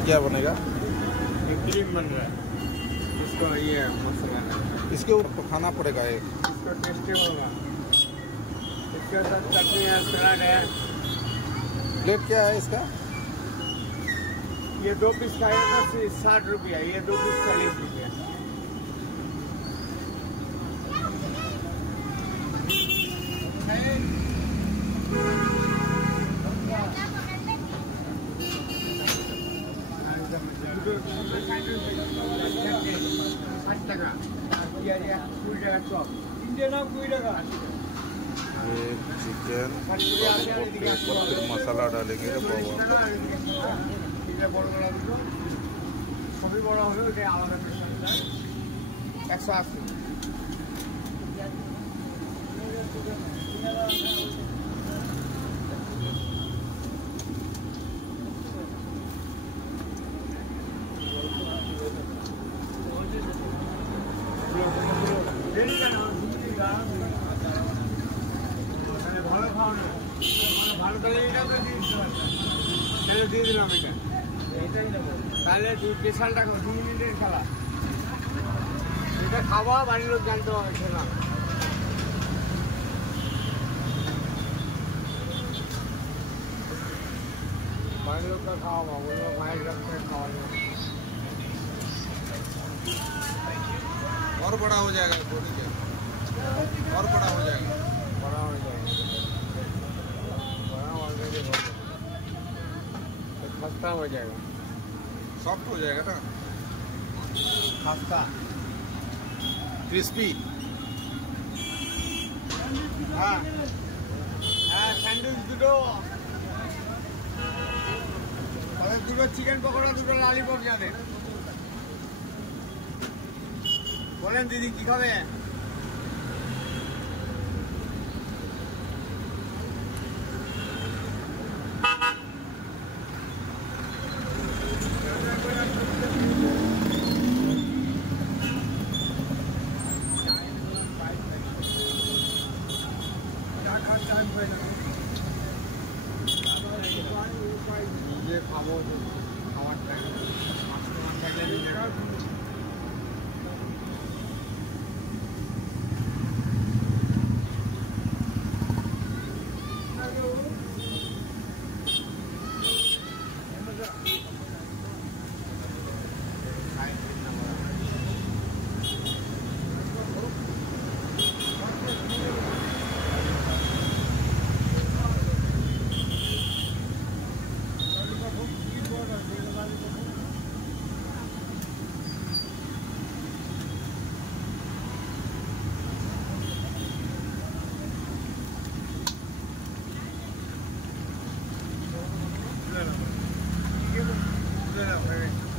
इसमें क्या बनेगा? ये क्रीम बन रहा है, इसको ये मसाला है, इसके ऊपर खाना पड़ेगा एक। इसका टेस्टी होगा। इसके साथ चटनी है, सलाद है। प्लेट क्या है इसका? ये 2 पीस खाएगा तो 60 रुपया, ये 2 पीस 40 रुपया। ये चिकन फिर मसाला डालेंगे बाबा। সবই বড় হবে, ওটা আলাদা 180। ভালো খাও না, ভালো তাহলে এটা দিয়ে দিলাম, এটাই নেবো। তাহলে স্পেশালটা 2 মিনিটের খেলা, এটা খাওয়া বাড়ির লোক জানতে হবে খেলা। বাড়ির লোকটা খাওয়াবো, বলবো ভাইয়ের কাছ থেকে খাওয়াবো। और बड़ा हो जाएगा बोली क्या? और बड़ा हो जाएगा। बड़ा हो जाएगा, बड़ा ऑलरेडी हो गया, खस्ता हो जाएगा, सॉफ्ट हो जाएगा ना, खस्ता क्रिस्पी। हाँ हाँ, স্যান্ডউইচ দুটো, দুটো চিকেন পকোড়া, দুটো লালিপপ জানেন। বলেন দিদি কি খাবে? খাবো খাবার টাইম Good enough, baby.